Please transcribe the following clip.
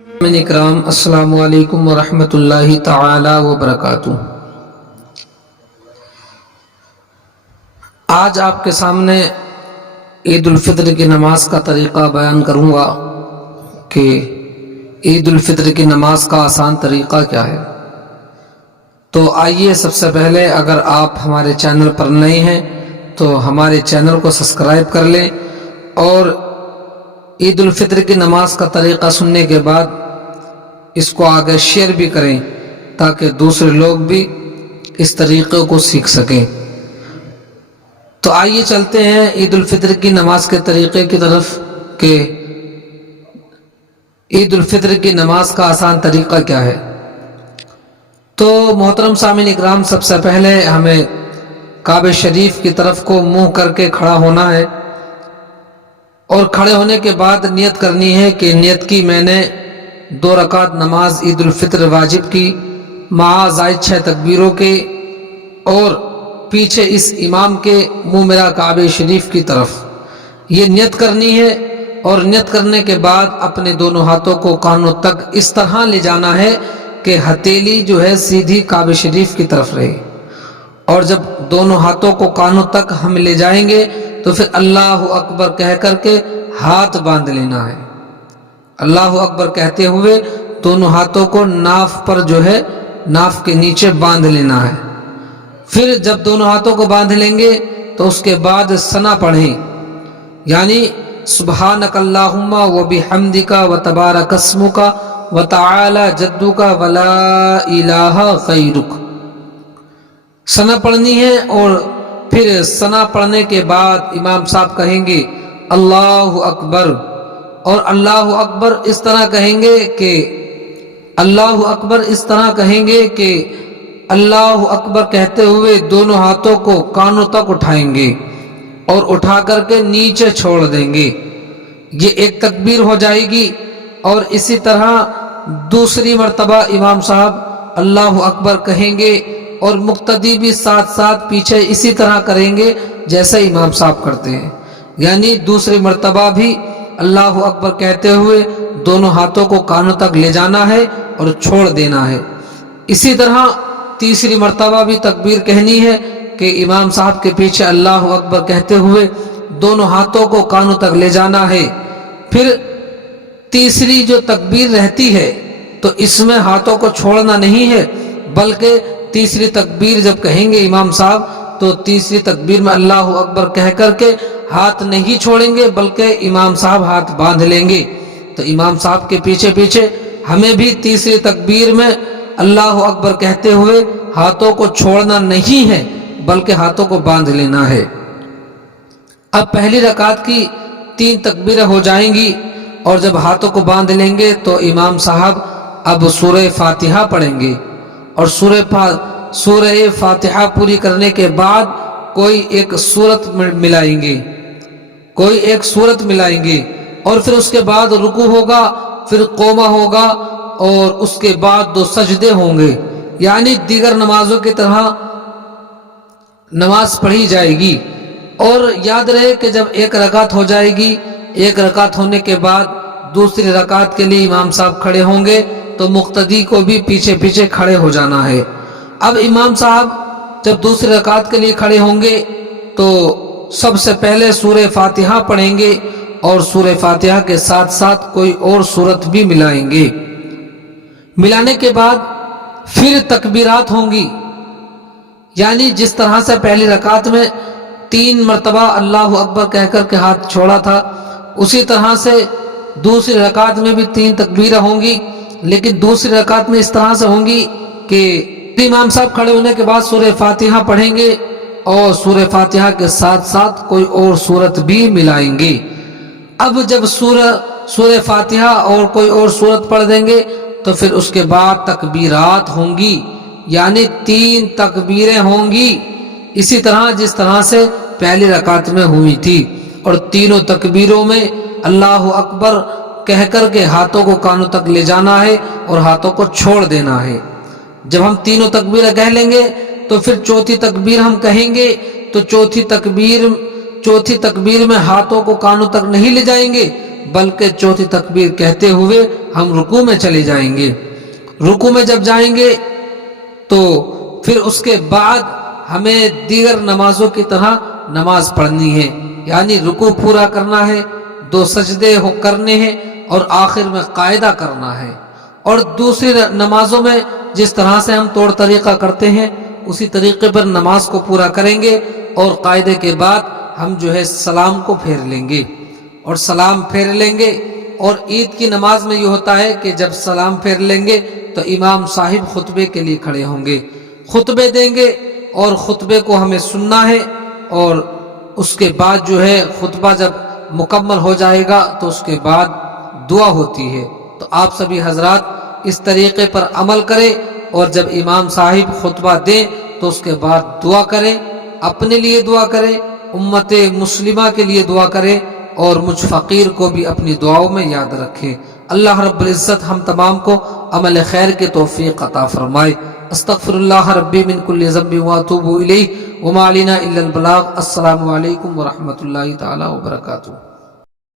من اکرام السلام علیکم ورحمۃ اللہ تعالی وبرکاتہ۔ آج آپ کے سامنے عید الفطر کی نماز کا طریقہ بیان کروں گا کہ عید الفطر کی نماز کا آسان طریقہ کیا ہے۔ تو آئیے سب سے پہلے اگر آپ ہمارے چینل پر نئے ہیں تو ہمارے چینل کو سبسکرائب کر لیں اور عید الفطر کی نماز کا طریقہ سننے کے بعد اس کو آگے شیئر بھی کریں تاکہ دوسرے لوگ بھی اس طریقے کو سیکھ سکیں۔ تو آئیے چلتے ہیں عید الفطر کی نماز کے طریقے کی طرف کہ عید الفطر کی نماز کا آسان طریقہ کیا ہے۔ تو محترم سامعین اکرام، سب سے پہلے ہمیں کعبہ شریف کی طرف کو منہ کر کے کھڑا ہونا ہے اور کھڑے ہونے کے بعد نیت کرنی ہے کہ نیت کی میں نے 2 رکعت نماز عید الفطر واجب کی مع زائد 6 تکبیروں کے، اور پیچھے اس امام کے منہ میرا کعبہ شریف کی طرف یہ نیت کرنی ہے۔ اور نیت کرنے کے بعد اپنے دونوں ہاتھوں کو کانوں تک اس طرح لے جانا ہے کہ ہتھیلی جو ہے سیدھی کعبہ شریف کی طرف رہے، اور جب دونوں ہاتھوں کو کانوں تک ہم لے جائیں گے تو پھر اللہ اکبر کہہ کر کے ہاتھ باندھ لینا ہے۔ اللہ اکبر کہتے ہوئے دونوں ہاتھوں کو ناف پر جو ہے ناف کے نیچے باندھ لینا ہے۔ پھر جب دونوں ہاتھوں کو باندھ لیں گے تو اس کے بعد ثنا پڑھیں، یعنی سبحانک اللہم و بحمدک و تبارک اسمک و تعالی جدک و لا الہ غیرک، ثنا پڑھنی ہے۔ اور پھر ثنا پڑھنے کے بعد امام صاحب کہیں گے اللہ اکبر، اور اللہ اکبر اس طرح کہیں گے کہ اللہ اکبر اس طرح کہیں گے کہ اللہ اکبر کہتے ہوئے دونوں ہاتھوں کو کانوں تک اٹھائیں گے اور اٹھا کر کے نیچے چھوڑ دیں گے۔ یہ ایک تکبیر ہو جائے گی، اور اسی طرح دوسری مرتبہ امام صاحب اللہ اکبر کہیں گے اور مقتدی بھی ساتھ ساتھ پیچھے اسی طرح کریں گے جیسے امام صاحب کرتے ہیں، یعنی دوسری مرتبہ بھی اللہ اکبر کہتے ہوئے دونوں ہاتھوں کو کانوں تک لے جانا ہے اور چھوڑ دینا ہے۔ اسی طرح تیسری مرتبہ بھی تکبیر کہنی ہے کہ امام صاحب کے پیچھے اللہ اکبر کہتے ہوئے دونوں ہاتھوں کو کانوں تک لے جانا ہے۔ پھر تیسری جو تکبیر رہتی ہے تو اس میں ہاتھوں کو چھوڑنا نہیں ہے، بلکہ تیسری تکبیر جب کہیں گے امام صاحب تو تیسری تکبیر میں اللہ اکبر کہہ کر کے ہاتھ نہیں چھوڑیں گے بلکہ امام صاحب ہاتھ باندھ لیں گے۔ تو امام صاحب کے پیچھے پیچھے ہمیں بھی تیسری تکبیر میں اللہ اکبر کہتے ہوئے ہاتھوں کو چھوڑنا نہیں ہے بلکہ ہاتھوں کو باندھ لینا ہے۔ اب پہلی رکعت کی 3 تکبیریں ہو جائیں گی، اور جب ہاتھوں کو باندھ لیں گے تو امام صاحب اب سورہ فاتحہ پڑھیں گے، اور سورہ فاتحہ پوری کرنے کے بعد کوئی ایک سورت ملائیں گے، اور پھر اس کے بعد رکوع ہوگا، پھر قومہ ہوگا، اور اس کے بعد 2 سجدے ہوں گے، یعنی دیگر نمازوں کی طرح نماز پڑھی جائے گی۔ اور یاد رہے کہ جب 1 رکعت ہو جائے گی، 1 رکعت ہونے کے بعد دوسری رکعت کے لیے امام صاحب کھڑے ہوں گے تو مقتدی کو بھی پیچھے پیچھے کھڑے ہو جانا ہے۔ اب امام صاحب جب دوسری رکعت کے لیے کھڑے ہوں گے تو سب سے پہلے سورہ فاتحہ پڑھیں گے، اور سورہ فاتحہ کے ساتھ ساتھ کوئی اور سورت بھی ملائیں گے۔ ملانے کے بعد پھر تکبیرات ہوں گی، یعنی جس طرح سے پہلی رکعت میں 3 مرتبہ اللہ اکبر کہہ کر کے ہاتھ چھوڑا تھا، اسی طرح سے دوسری رکعت میں بھی 3 تکبیریں ہوں گی، لیکن دوسری رکعت میں اس طرح سے ہوں گی کہ امام صاحب کھڑے ہونے کے بعد سورہ فاتحہ پڑھیں گے اور سورہ فاتحہ کے ساتھ ساتھ کوئی اور سورت بھی ملائیں گے۔ اب جب سورہ فاتحہ اور کوئی اور سورت پڑھ دیں گے تو پھر اس کے بعد تکبیرات ہوں گی، یعنی 3 تکبیریں ہوں گی، اسی طرح جس طرح سے پہلی رکعت میں ہوئی تھی، اور تینوں تکبیروں میں اللہ اکبر کہہ کر کے ہاتھوں کو کانوں تک لے جانا ہے اور ہاتھوں کو چھوڑ دینا ہے۔ جب ہم تینوں تکبیریں کہہ لیں گے تو پھر چوتھی تکبیر ہم کہیں گے، تو چوتھی تکبیر میں ہاتھوں کو کانوں تک نہیں لے جائیں گے بلکہ چوتھی تکبیر کہتے ہوئے ہم رکوع میں چلے جائیں گے۔ رکوع میں جب جائیں گے تو پھر اس کے بعد ہمیں دیگر نمازوں کی طرح نماز پڑھنی ہے، یعنی رکوع پورا کرنا ہے، 2 سجدے کرنے ہیں اور آخر میں قاعدہ کرنا ہے۔ اور دوسری نمازوں میں جس طرح سے ہم طور طریقہ کرتے ہیں اسی طریقے پر نماز کو پورا کریں گے، اور قاعدے کے بعد ہم سلام کو پھیر لیں گے اور سلام پھیر لیں گے۔ اور عید کی نماز میں یہ ہوتا ہے کہ جب سلام پھیر لیں گے تو امام صاحب خطبے کے لیے کھڑے ہوں گے، خطبے دیں گے، اور خطبے کو ہمیں سننا ہے، اور اس کے بعد خطبہ جب مکمل ہو جائے گا تو اس کے بعد دعا ہوتی ہے۔ تو آپ سبھی حضرات اس طریقے پر عمل کریں، اور جب امام صاحب خطبہ دیں تو اس کے بعد دعا کریں، اپنے لیے دعا کریں، امت مسلمہ کے لیے دعا کریں، اور مجھ فقیر کو بھی اپنی دعاؤں میں یاد رکھیں۔ اللہ رب العزت ہم تمام کو عمل خیر کے توفیق عطا فرمائے۔ استغفر اللہ ربی من کل ذنب واتوب الیہ وما علینا الا البلاغ۔ السلام علیکم ورحمۃ اللہ تعالی وبرکاتہ۔